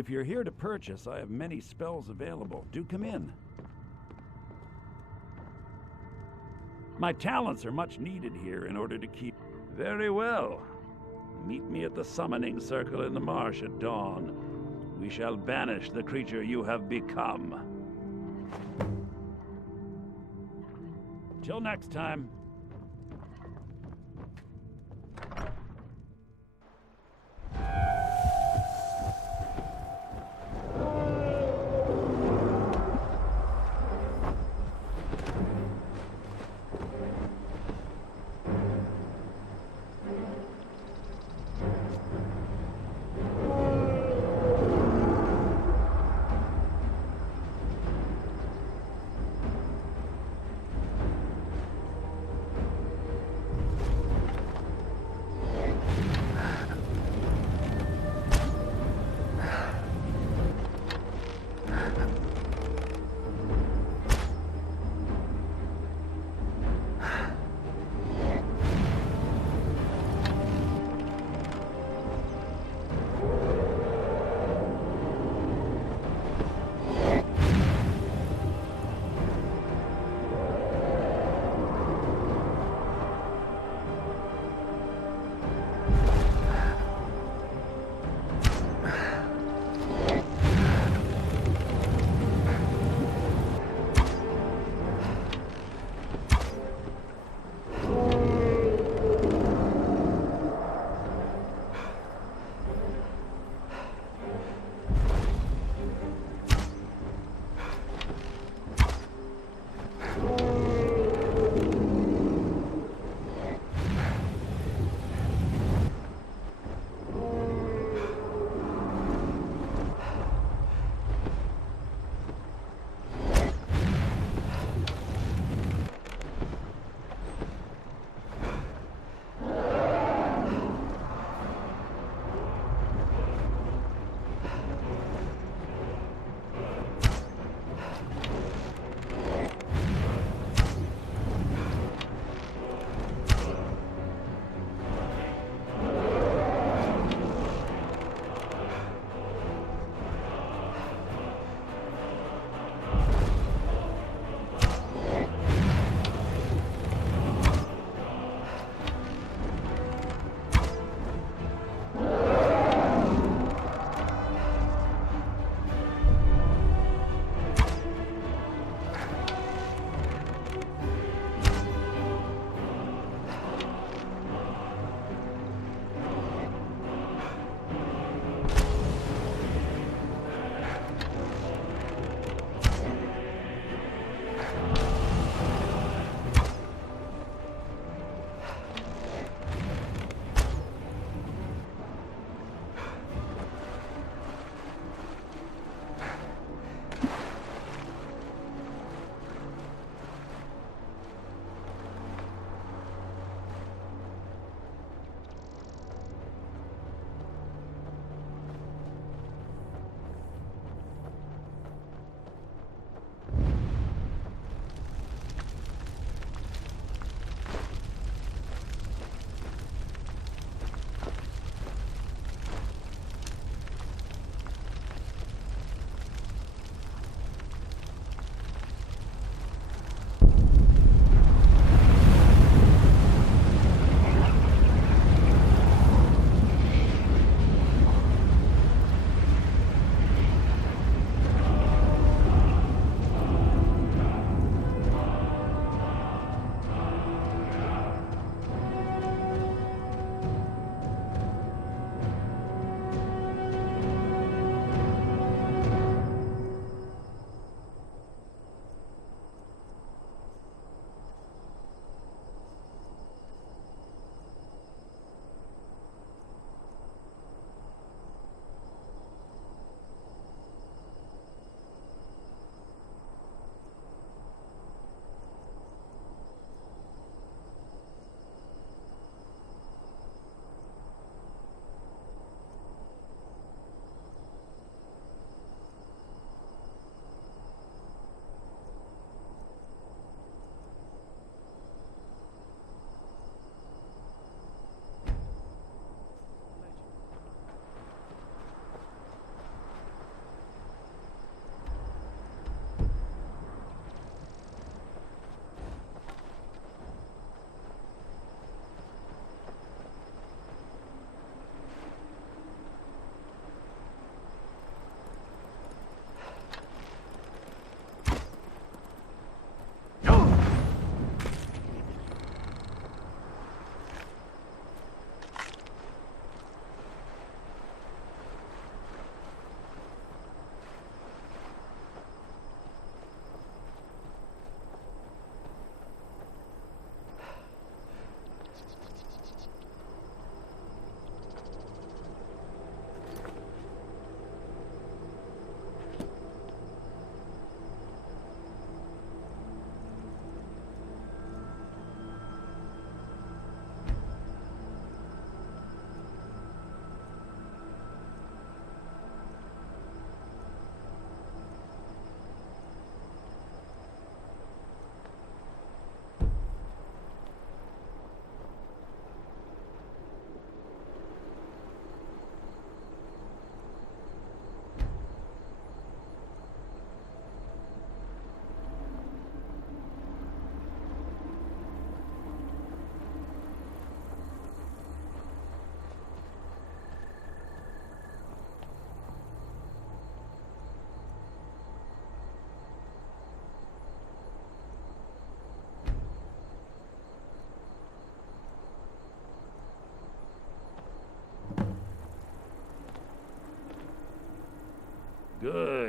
If you're here to purchase, I have many spells available. Do come in. My talents are much needed here in order to keep... Very well. Meet me at the summoning circle in the marsh at dawn. We shall banish the creature you have become. Till next time.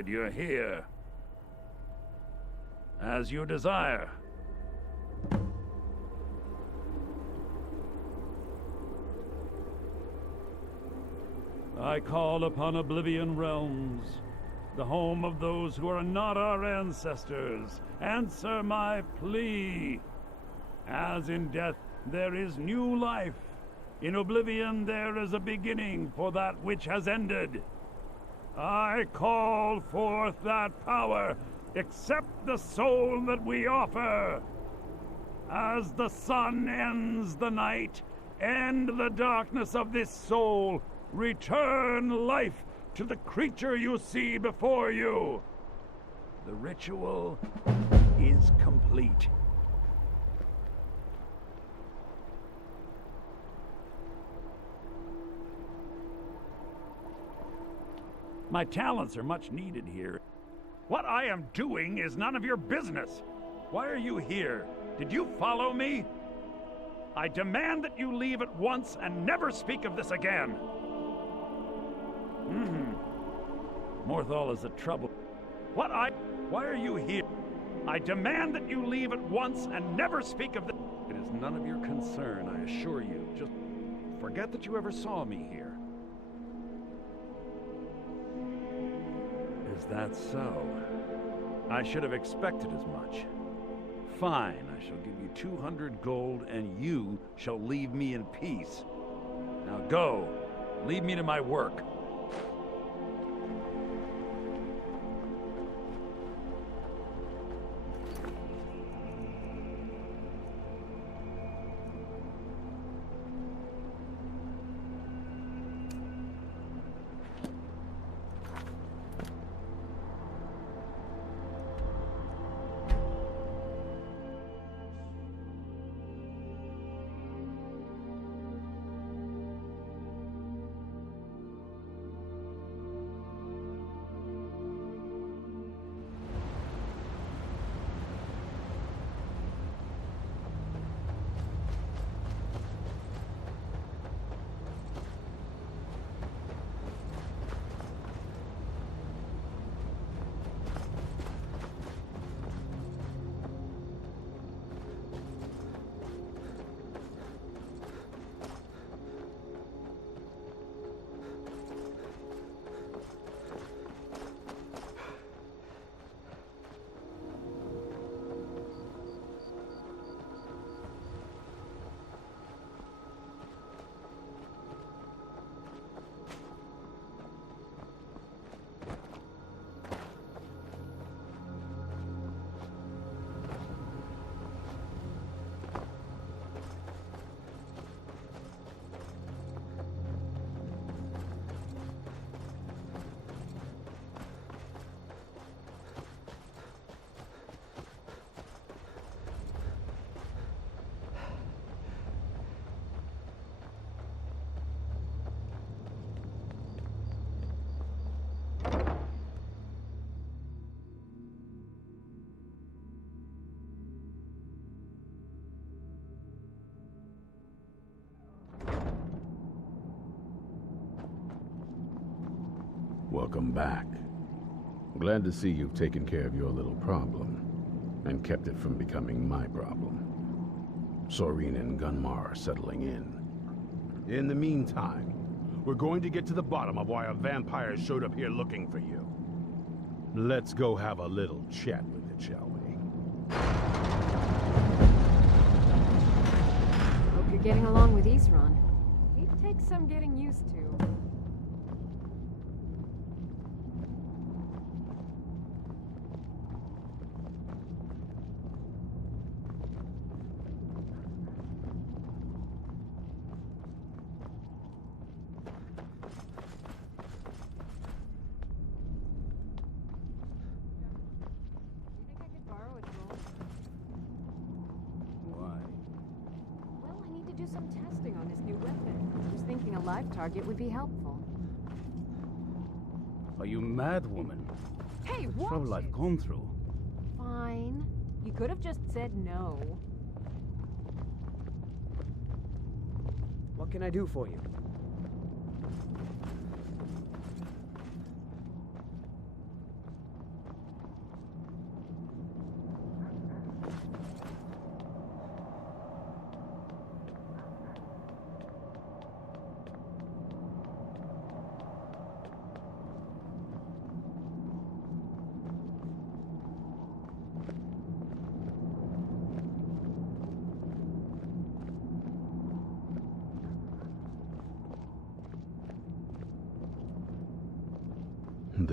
Good, you're here. As you desire. I call upon Oblivion Realms, the home of those who are not our ancestors. Answer my plea. As in death there is new life, in Oblivion there is a beginning for that which has ended. I call forth that power. Accept the soul that we offer. As the sun ends the night, end the darkness of this soul. Return life to the creature you see before you. The ritual is complete. My talents are much needed here. What I am doing is none of your business. Why are you here? Did you follow me? I demand that you leave at once and never speak of this again. Morthal is a trouble. Why are you here? I demand that you leave at once and never speak of this. It is none of your concern, I assure you. Just forget that you ever saw me here. Is that so? I should have expected as much. Fine, I shall give you 200 gold and you shall leave me in peace. Now go, leave me to my work. Welcome back. Glad to see you've taken care of your little problem, and kept it from becoming my problem. Soreen and Gunmar are settling in. In the meantime, we're going to get to the bottom of why a vampire showed up here looking for you. Let's go have a little chat with it, shall we? Hope you're getting along with Isran. He takes some getting used to. Target would be helpful. Are you mad, woman? Hey, the what? trouble I've gone through. Fine. You could have just said no. What can I do for you?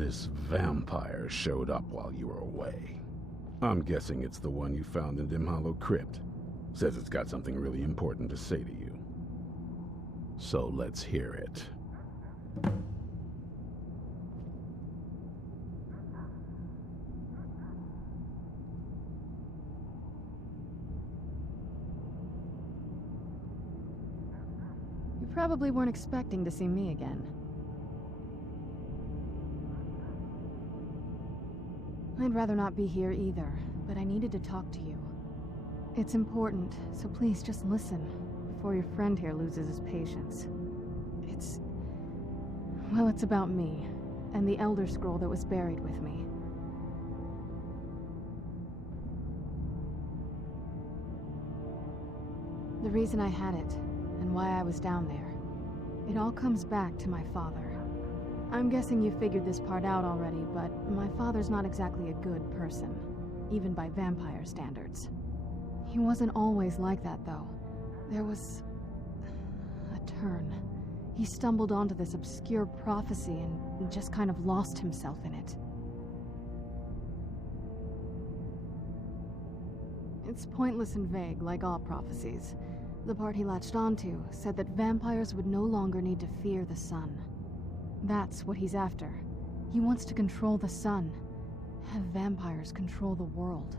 This vampire showed up while you were away. I'm guessing it's the one you found in Dim Hollow Crypt. Says it's got something really important to say to you. So let's hear it. You probably weren't expecting to see me again. I'd rather not be here either, but I needed to talk to you. It's important, so please just listen, before your friend here loses his patience. Well, it's about me, and the Elder Scroll that was buried with me. The reason I had it, and why I was down there, it all comes back to my father. I'm guessing you figured this part out already, but my father's not exactly a good person, even by vampire standards. He wasn't always like that, though. There was a turn. He stumbled onto this obscure prophecy and just kind of lost himself in it. It's pointless and vague, like all prophecies. The part he latched onto said that vampires would no longer need to fear the sun. That's what he's after. He wants to control the sun. Have vampires control the world.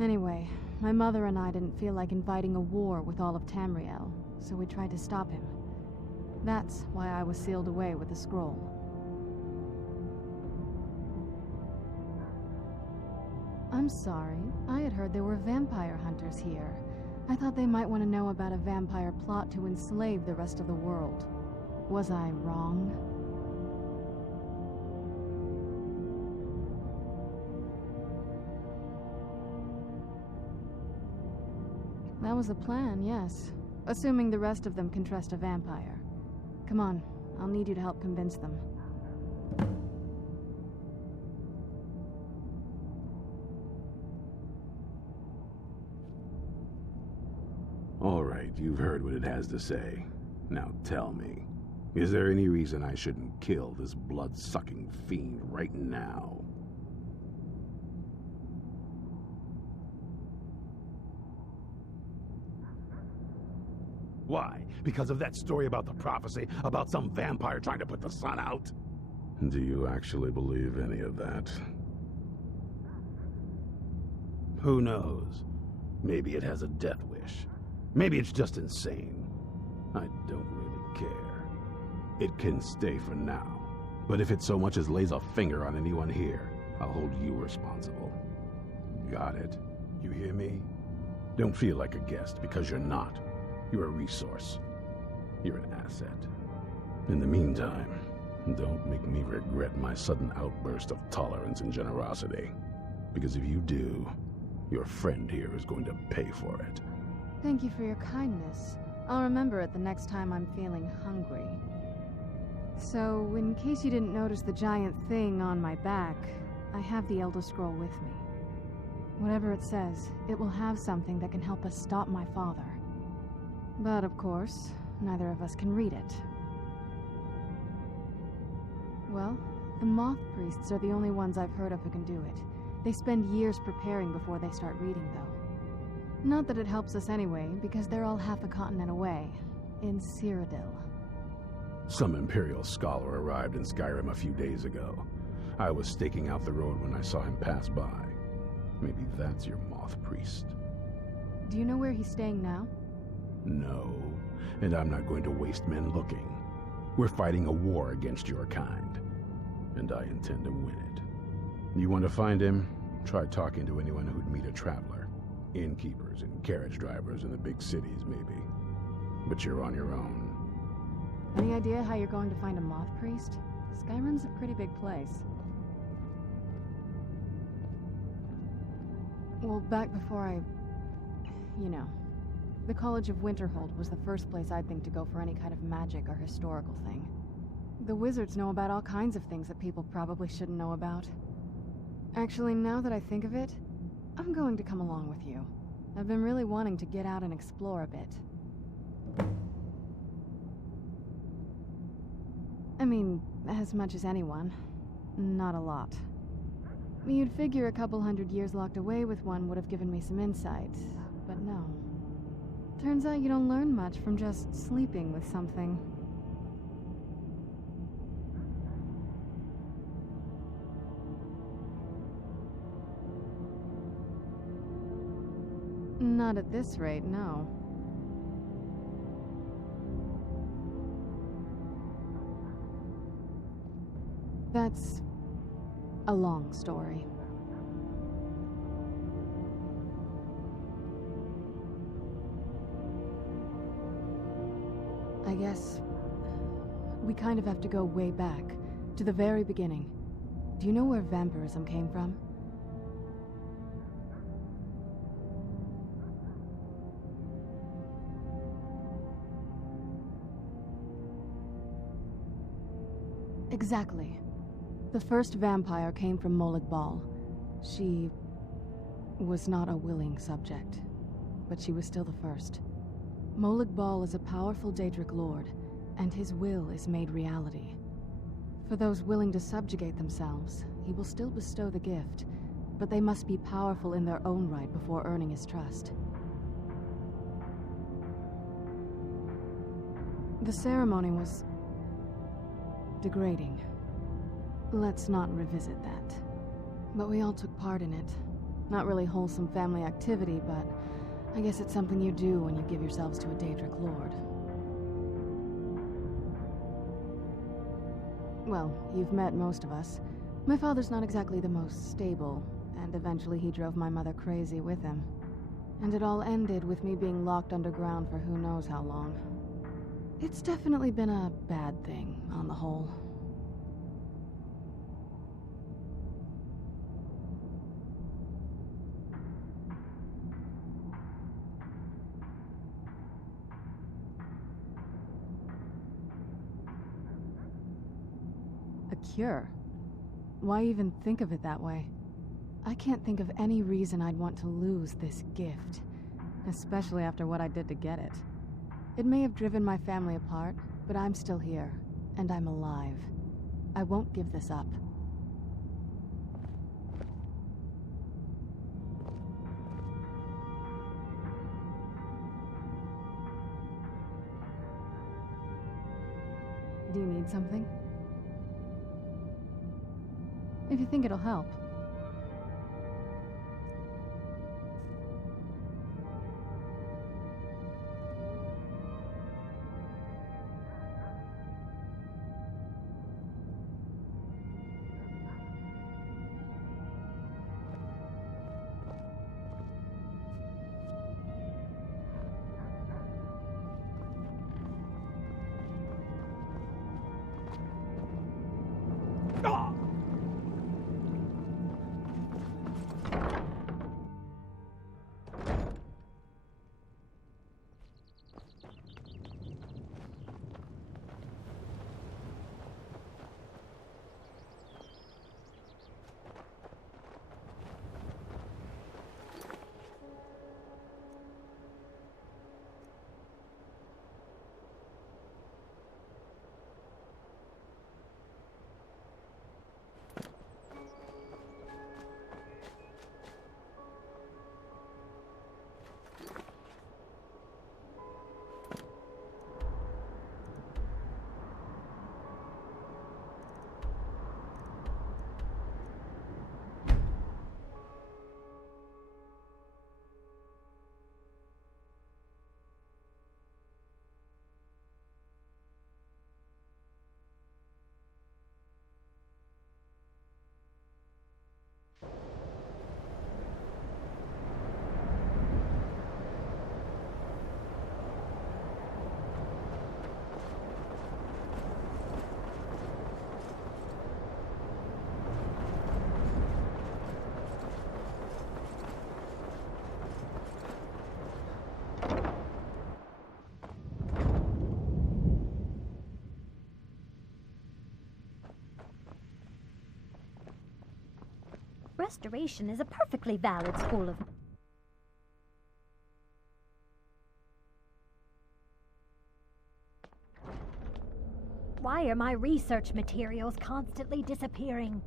Anyway, my mother and I didn't feel like inviting a war with all of Tamriel, so we tried to stop him. That's why I was sealed away with the scroll. I'm sorry. I had heard there were vampire hunters here. I thought they might want to know about a vampire plot to enslave the rest of the world. Was I wrong? That was the plan, yes. Assuming the rest of them can trust a vampire. Come on, I'll need you to help convince them. All right, you've heard what it has to say. Now tell me, is there any reason I shouldn't kill this blood-sucking fiend right now? Why? Because of that story about the prophecy, about some vampire trying to put the sun out? Do you actually believe any of that? Who knows? Maybe it has a death wish. Maybe it's just insane. I don't really care. It can stay for now. But if it so much as lays a finger on anyone here, I'll hold you responsible. Got it? You hear me? Don't feel like a guest, because you're not. You're a resource. You're an asset. In the meantime, don't make me regret my sudden outburst of tolerance and generosity. Because if you do, your friend here is going to pay for it. Thank you for your kindness. I'll remember it the next time I'm feeling hungry. So, in case you didn't notice the giant thing on my back, I have the Elder Scroll with me. Whatever it says, it will have something that can help us stop my father. But of course, neither of us can read it. Well, the Moth Priests are the only ones I've heard of who can do it. They spend years preparing before they start reading, though. Not that it helps us anyway, because they're all half a continent away, in Cyrodiil. Some Imperial scholar arrived in Skyrim a few days ago. I was staking out the road when I saw him pass by. Maybe that's your Moth Priest. Do you know where he's staying now? No, and I'm not going to waste men looking. We're fighting a war against your kind, and I intend to win it. You want to find him? Try talking to anyone who'd meet a traveler. Innkeepers and carriage drivers in the big cities, maybe. But you're on your own. Any idea how you're going to find a Moth Priest? Skyrim's a pretty big place. Well, back before the College of Winterhold was the first place I'd think to go for any kind of magic or historical thing. The wizards know about all kinds of things that people probably shouldn't know about. Actually, now that I think of it, I'm going to come along with you. I've been really wanting to get out and explore a bit. I mean, as much as anyone. Not a lot. You'd figure a couple 100 years locked away with one would have given me some insight, but no. Turns out you don't learn much from just sleeping with something. Not at this rate, no. That's a long story. I guess we kind of have to go way back, to the very beginning. Do you know where vampirism came from? Exactly. The first vampire came from Molag Bal. She was not a willing subject, but she was still the first. Molag Bal is a powerful Daedric lord, and his will is made reality. For those willing to subjugate themselves, he will still bestow the gift, but they must be powerful in their own right before earning his trust. The ceremony was degrading. Let's not revisit that. But we all took part in it. Not really wholesome family activity, but I guess it's something you do when you give yourselves to a Daedric lord. Well, you've met most of us. My father's not exactly the most stable, and eventually he drove my mother crazy with him. And it all ended with me being locked underground for who knows how long. It's definitely been a bad thing, on the whole. A cure? Why even think of it that way? I can't think of any reason I'd want to lose this gift, especially after what I did to get it. It may have driven my family apart, but I'm still here, and I'm alive. I won't give this up. Do you need something? If you think it'll help. Restoration is a perfectly valid school of... Why are my research materials constantly disappearing?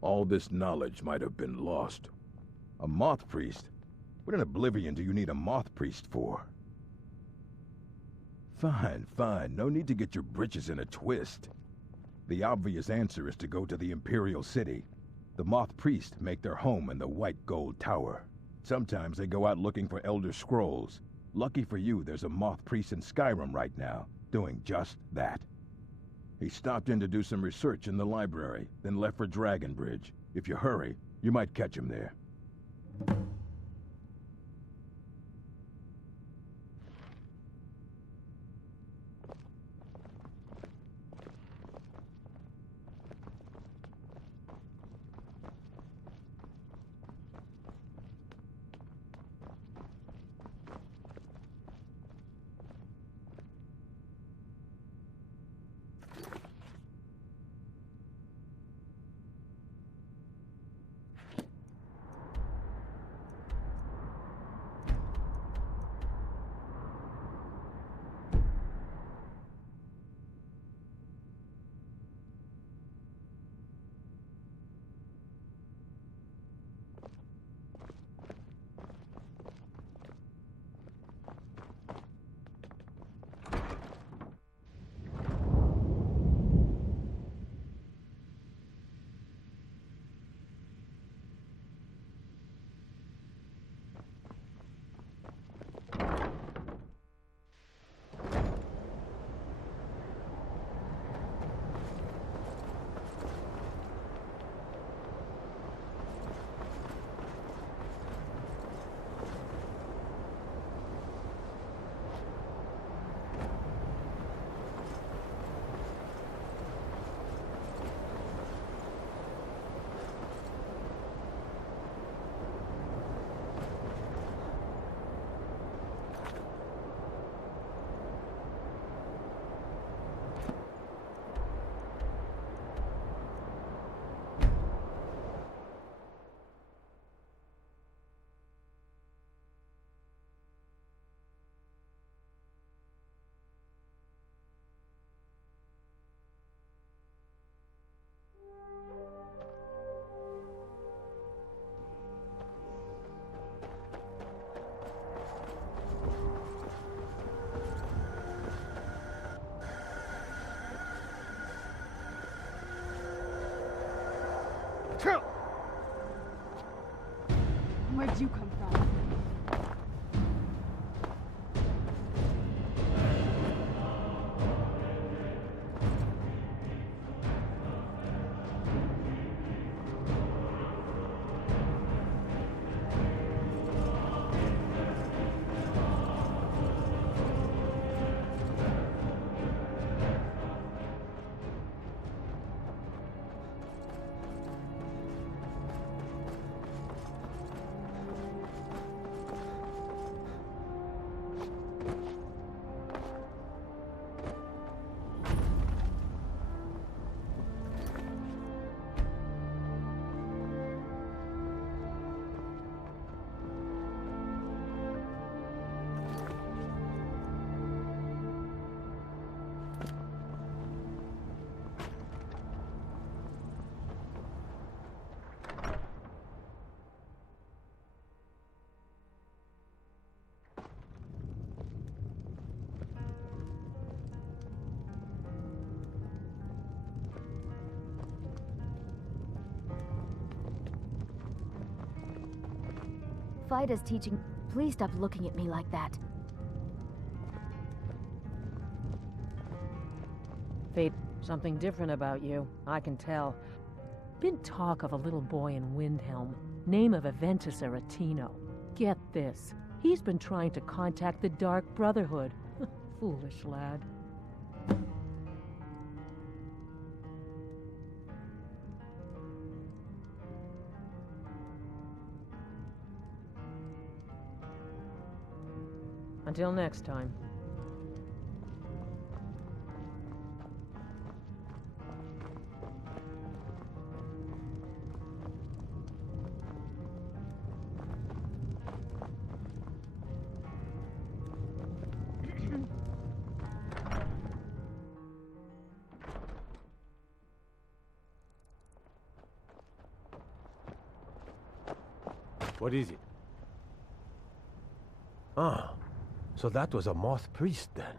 All this knowledge might have been lost. A moth priest? What in oblivion do you need a moth priest for? Fine, fine. No need to get your britches in a twist. The obvious answer is to go to the Imperial City. The moth priests make their home in the White Gold Tower. Sometimes they go out looking for Elder Scrolls. Lucky for you, there's a moth priest in Skyrim right now, doing just that. He stopped in to do some research in the library, then left for Dragonbridge. If you hurry, you might catch him there. Where'd you come from? Vida's teaching. Please stop looking at me like that. Fate, something different about you. I can tell. Been talk of a little boy in Windhelm. Name of Aventus Aretino. Get this. He's been trying to contact the Dark Brotherhood. Foolish lad. Until next time. What is it? Ah, so that was a moth priest then.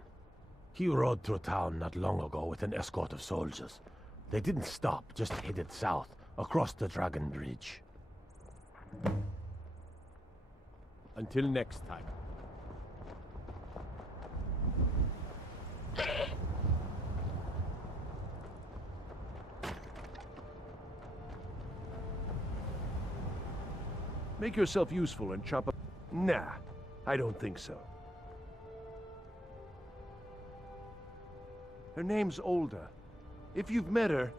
He rode through town not long ago with an escort of soldiers. They didn't stop, just headed south, across the Dragon Bridge. Until next time. Make yourself useful and chop up. Nah, I don't think so. Her name's Olda. If you've met her,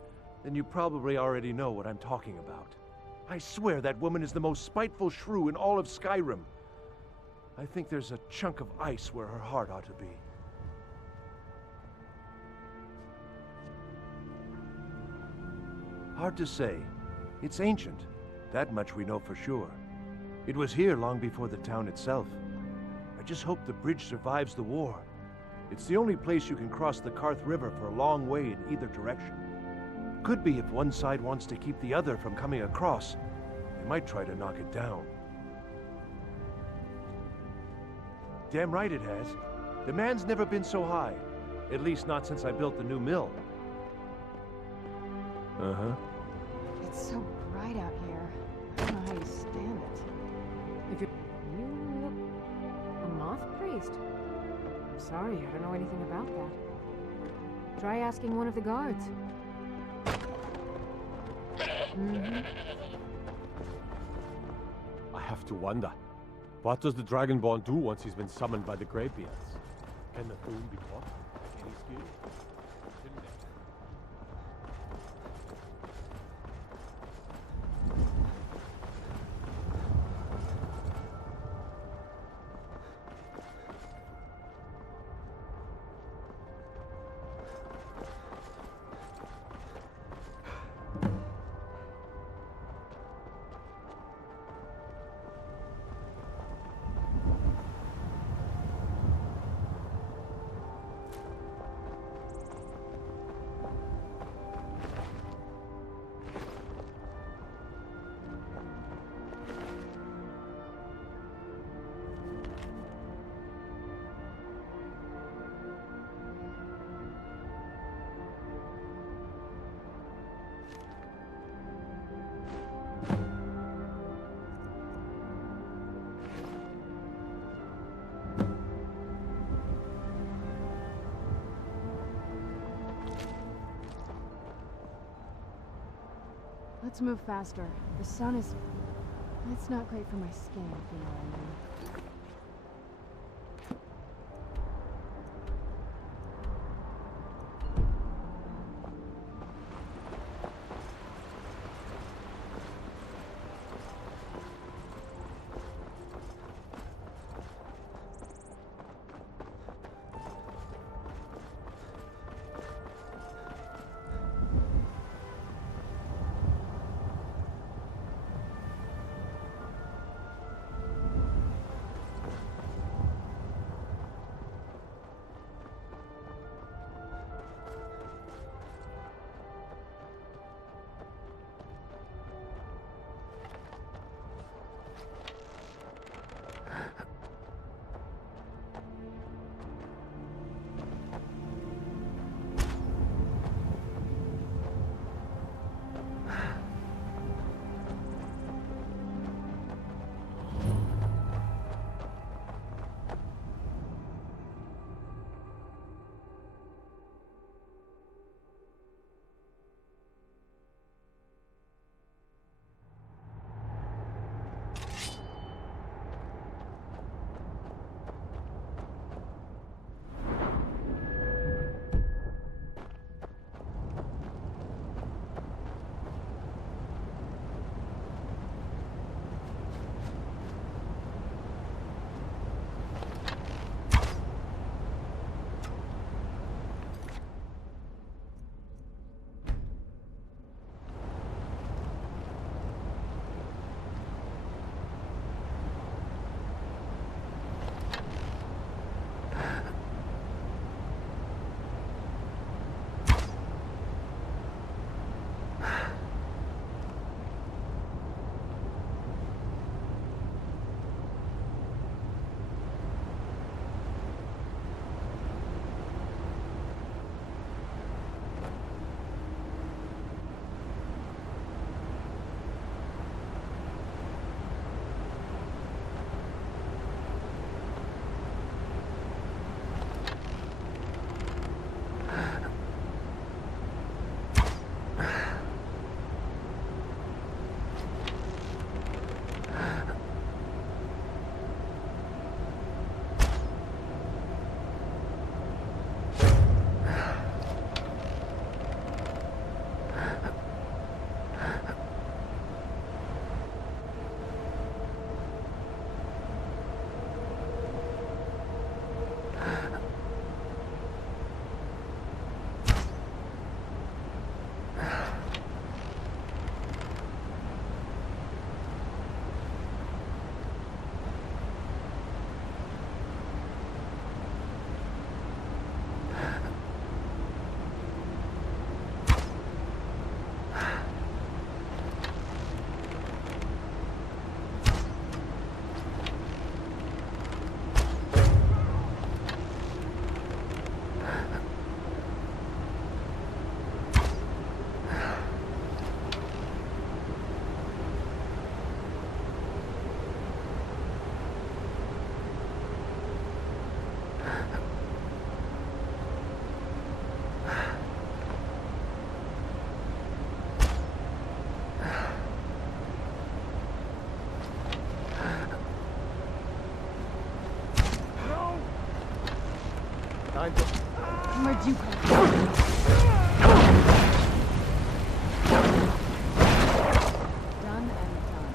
then you probably already know what I'm talking about. I swear that woman is the most spiteful shrew in all of Skyrim. I think there's a chunk of ice where her heart ought to be. Hard to say. It's ancient. That much we know for sure. It was here long before the town itself. I just hope the bridge survives the war. It's the only place you can cross the Karth River for a long way in either direction. Could be if one side wants to keep the other from coming across. They might try to knock it down. Damn right it has. Demand's never been so high. At least not since I built the new mill. Uh-huh. It's so bright out here. I don't know how you stand it. If you look a moth priest. I'm sorry, I don't know anything about that. Try asking one of the guards. I have to wonder. What does the Dragonborn do once he's been summoned by the Greybeards? Can the Thune be caught? Any skill? Till next. Let's move faster. The sun is... It's not great for my skin, if you know what I mean. Where'd you come from? Done and done.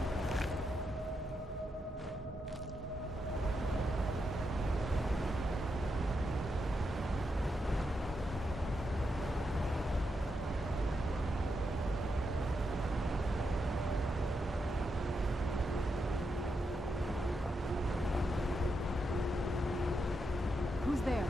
Who's there?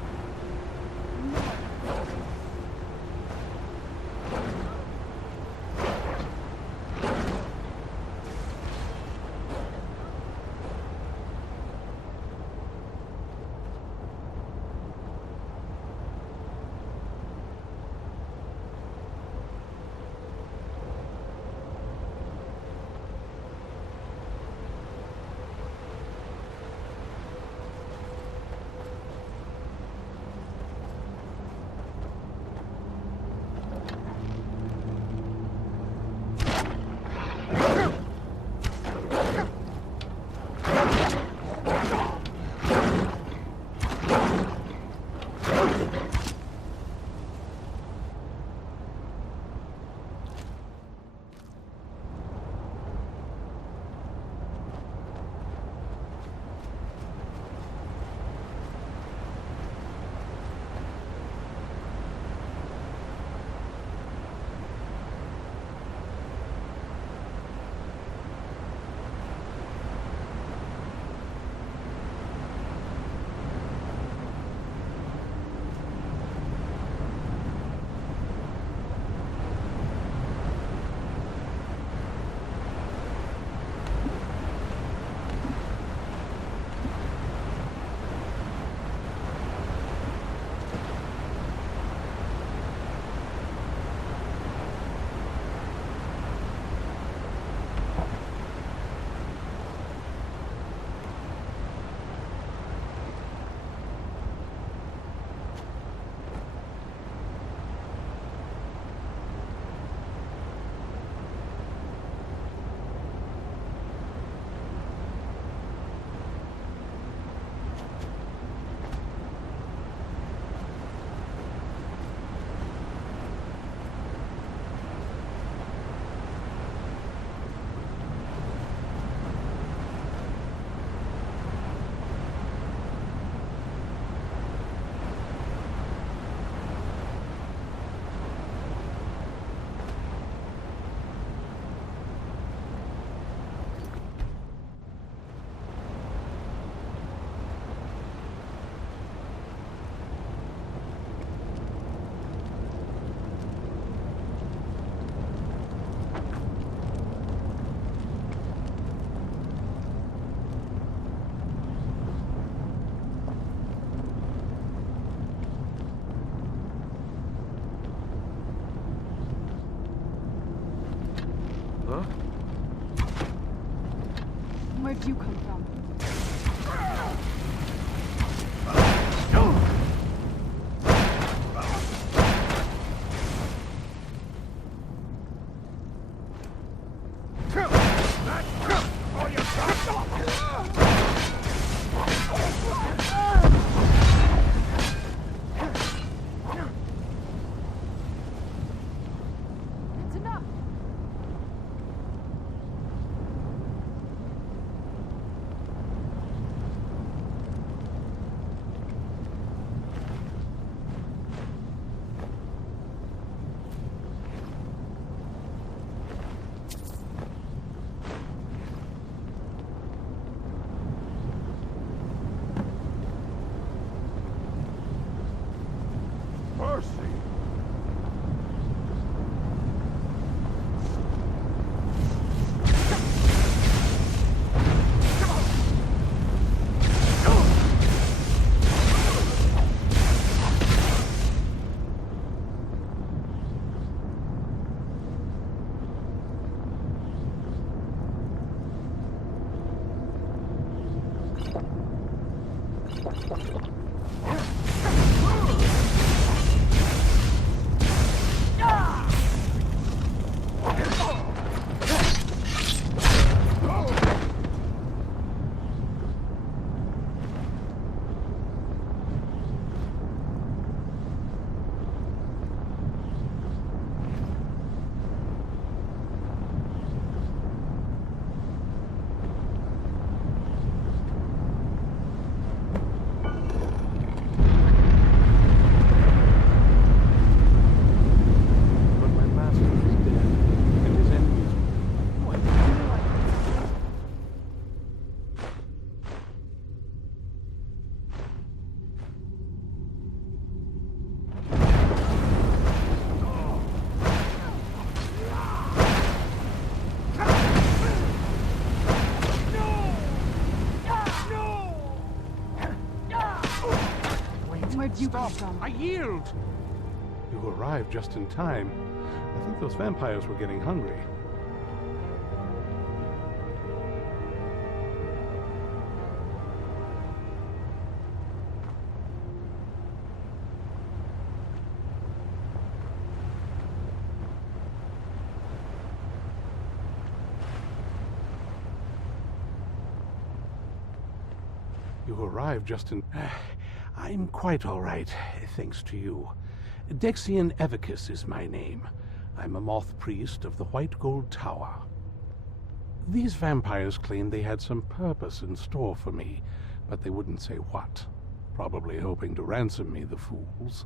Where'd you come from? It's enough! did you come Stop! from? I yield! You arrived just in time. I think those vampires were getting hungry. You arrived just in... I'm quite all right, thanks to you. Dexian Evicus is my name. I'm a moth priest of the White Gold Tower. These vampires claimed they had some purpose in store for me, but they wouldn't say what. Probably hoping to ransom me, the fools.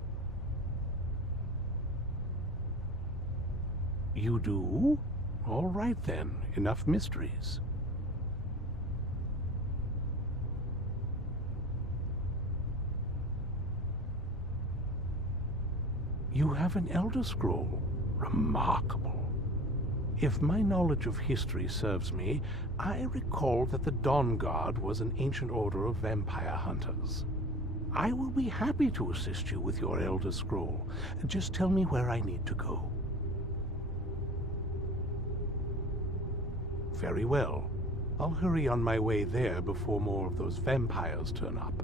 You do? All right then, enough mysteries. You have an Elder Scroll. Remarkable. If my knowledge of history serves me, I recall that the Dawn Guard was an ancient order of vampire hunters. I will be happy to assist you with your Elder Scroll. Just tell me where I need to go. Very well. I'll hurry on my way there before more of those vampires turn up.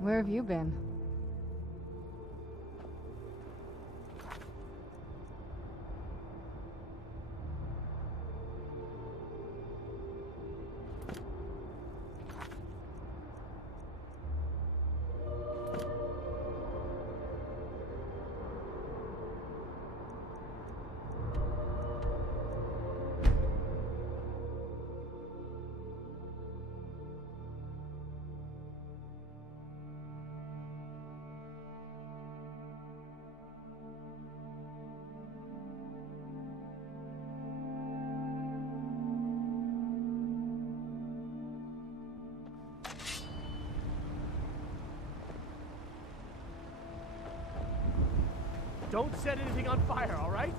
Where have you been? Don't set anything on fire, all right?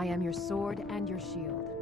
I am your sword and your shield.